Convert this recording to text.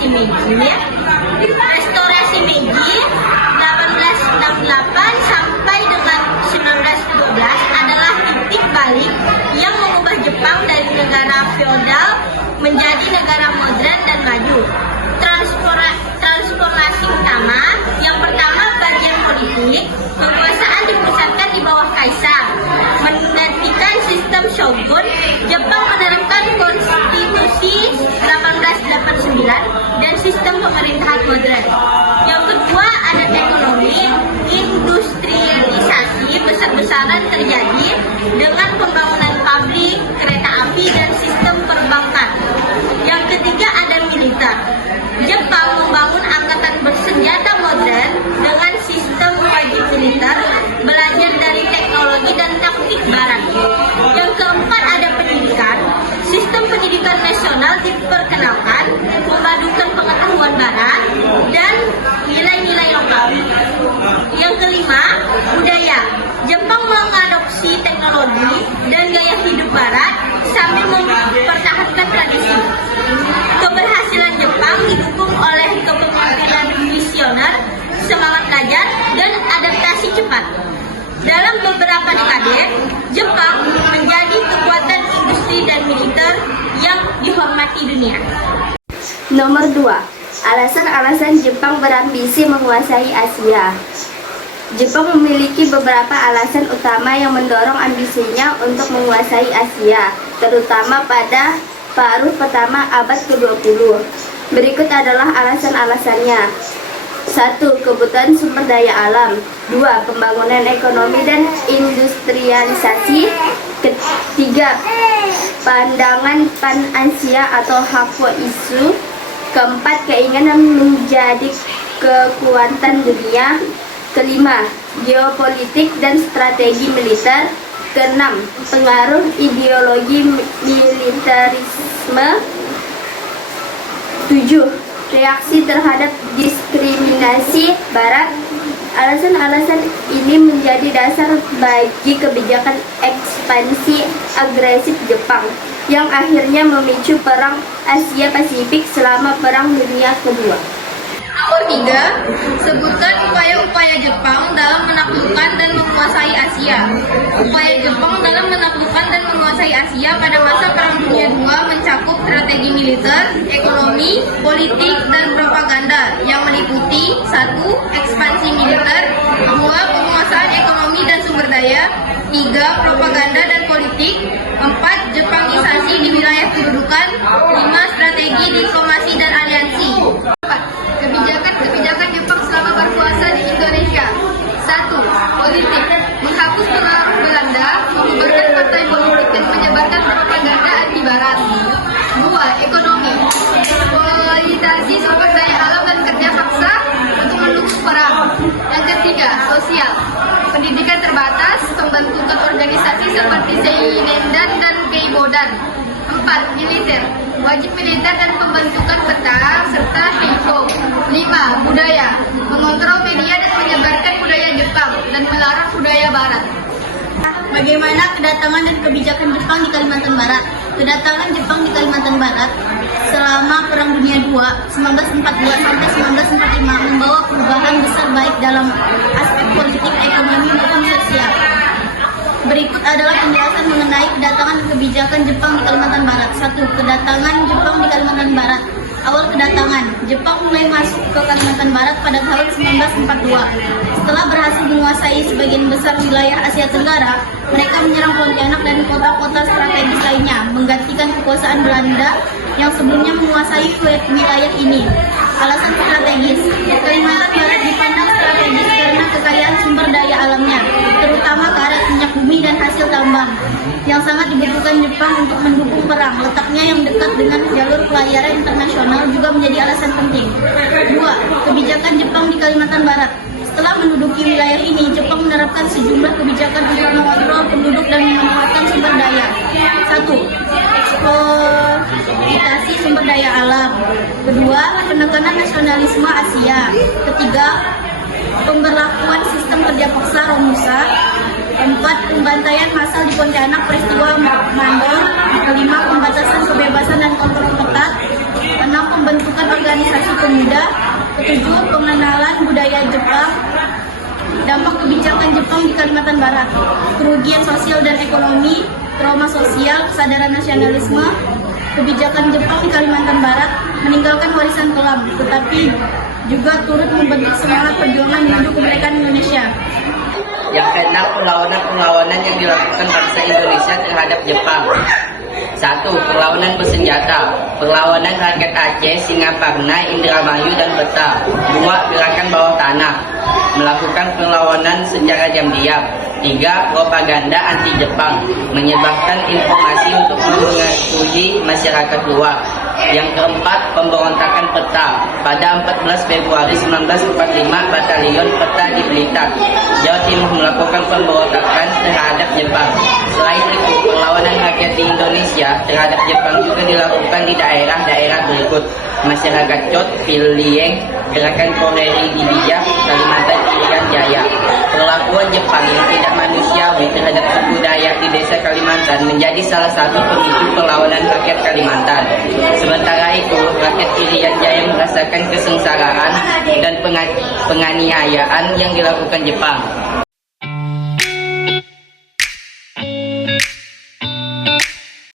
restorasi Meiji. Restorasi Meiji 1868 sampai dengan 1912 adalah titik balik yang mengubah Jepang dari negara feodal menjadi negara modern dan maju. Transformasi utama yang pertama bagian politik, kekuasaan dipusatkan di bawah kaisar. Menggantikan sistem shogun, Jepang menerapkan konstitusi 1889 dan sistem pemerintahan modern. Yang kedua ada ekonomi, industrialisasi besar-besaran terjadi dengan pembangunan pabrik, kereta api dan sistem perbankan. Yang ketiga ada militer. Jepang membangun angkatan bersenjata modern dengan sistem wajib militer, belajar dari teknologi dan taktik barat. Yang keempat ada pendidikan. Sistem pendidikan nasional diperkenalkan, memadukan pengetahuan barat dan nilai-nilai lokal. Yang kelima, budaya. Jepang mengadopsi teknologi dan gaya hidup barat sambil mempertahankan tradisi. Keberhasilan Jepang didukung oleh kepemimpinan visioner, semangat belajar, dan adaptasi cepat. Dalam beberapa dekade, Jepang menjadi kekuatan industri dan militer yang dihormati dunia. Nomor 2. Alasan-alasan Jepang berambisi menguasai Asia. Jepang memiliki beberapa alasan utama yang mendorong ambisinya untuk menguasai Asia, terutama pada paruh pertama abad ke-20. Berikut adalah alasan-alasannya. 1. Kebutuhan sumber daya alam. 2. Pembangunan ekonomi dan industrialisasi. 3. Pandangan Pan-Asia atau Hakko isu. 4. Keinginan menjadi kekuatan dunia. 5. Geopolitik dan strategi militer. 6. Pengaruh ideologi militerisme. 7. Reaksi terhadap diskriminasi Barat. Alasan-alasan ini menjadi dasar bagi kebijakan ekspansi agresif Jepang yang akhirnya memicu Perang Asia Pasifik selama Perang Dunia Kedua. Nomor 3, sebutkan upaya-upaya Jepang dalam menaklukkan dan menguasai Asia. Upaya Jepang dalam menaklukkan dan menguasai Asia pada masa Perang Dunia II mencakup strategi militer, ekonomi, politik, dan propaganda yang meliputi 1. Ekspansi militer, 2. Penguasaan ekonomi dan sumber daya, 3. Propaganda dan politik, 4. Jepangisasi di wilayah kedudukan, 5. Strategi diplomasi dan aliansi. Kebijakan Jepang selama berkuasa di Indonesia. 1. Politik, menghapus pengaruh Belanda, membubarkan partai politik dan menyebarkan propaganda anti barat. 2. Ekonomi, eksploitasi sumber daya alam dan kerja paksa untuk mendukung perang. Yang ketiga, sosial, pendidikan terbatas, pembentukan organisasi seperti Seinendan dan Keibodan. 4. Militer, wajib militer dan pembentukan peta serta Heiko. 5. Budaya, mengontrol media dan menyebarkan budaya Jepang dan melarang budaya Barat. Bagaimana kedatangan dan kebijakan Jepang di Kalimantan Barat? Kedatangan Jepang di Kalimantan Barat selama Perang Dunia II 1942 sampai 1945 membawa perubahan besar baik dalam aspek politik, ekonomi maupun sosial. Berikut adalah penjelasan mengenai kedatangan dan kebijakan Jepang di Kalimantan Barat. 1. Kedatangan Jepang di Kalimantan Barat. Awal kedatangan, Jepang mulai masuk ke Kalimantan Barat pada tahun 1942. Setelah berhasil menguasai sebagian besar wilayah Asia Tenggara, mereka menyerang Pontianak dan kota-kota strategis lainnya, menggantikan kekuasaan Belanda yang sebelumnya menguasai wilayah ini. Alasan strategis, Kalimantan Barat dipandang strategis karena kekayaan sumber daya alamnya, terutama karet minyak bumi dan hasil tambang, yang sangat dibutuhkan Jepang untuk mendukung perang. Letaknya yang dekat dengan jalur pelayaran internasional juga menjadi alasan penting. 2. Kebijakan Jepang di Kalimantan Barat. Setelah menduduki wilayah ini, Jepang menerapkan sejumlah kebijakan untuk mengontrol penduduk dan memanfaatkan sumber daya. 1. Eksploitasi sumber daya alam. 2. Penekanan nasionalisme Asia. 3. Pemberlakuan sistem kerja paksa Romusa. 4. Pembantaian massal di Pontianak peristiwa Mandor. 5. Pembatasan kebebasan dan kontrol ketat. 6. Keenam, pembentukan organisasi pemuda. Ketujuh, pengenalan budaya Jepang. Dampak kebijakan Jepang di Kalimantan Barat, kerugian sosial dan ekonomi, trauma sosial, kesadaran nasionalisme. Kebijakan Jepang di Kalimantan Barat meninggalkan warisan kelam, tetapi juga turut membentuk semangat perjuangan menuju kemerdekaan Indonesia. Yang keenam, perlawanan yang dilakukan bangsa Indonesia terhadap Jepang. 1. Perlawanan bersenjata. Perlawanan rakyat Aceh, Singaparna, Indramayu, dan Peta. 2. Gerakan bawah tanah. Melakukan perlawanan secara diam-diam. 3. Propaganda anti-Jepang. Menyebarkan informasi untuk mengetahui masyarakat luar. Yang keempat, pemberontakan Peta. Pada 14 Februari 1945, Batalion Peta di Blitar, Jawa Timur melakukan pemberontakan terhadap Jepang. Selain itu, perlawanan rakyat di Indonesia terhadap Jepang juga dilakukan di daerah-daerah berikut: masyarakat Chot, Pilieng, gerakan Koreri di Bijak, Kalimantan Irian Jaya. Perlakuan Jepang yang tidak manusiawi terhadap kebudayaan di desa Kalimantan menjadi salah satu pemicu perlawanan rakyat Kalimantan. Sementara itu, rakyat Irian Jaya merasakan kesengsaraan dan penganiayaan yang dilakukan Jepang.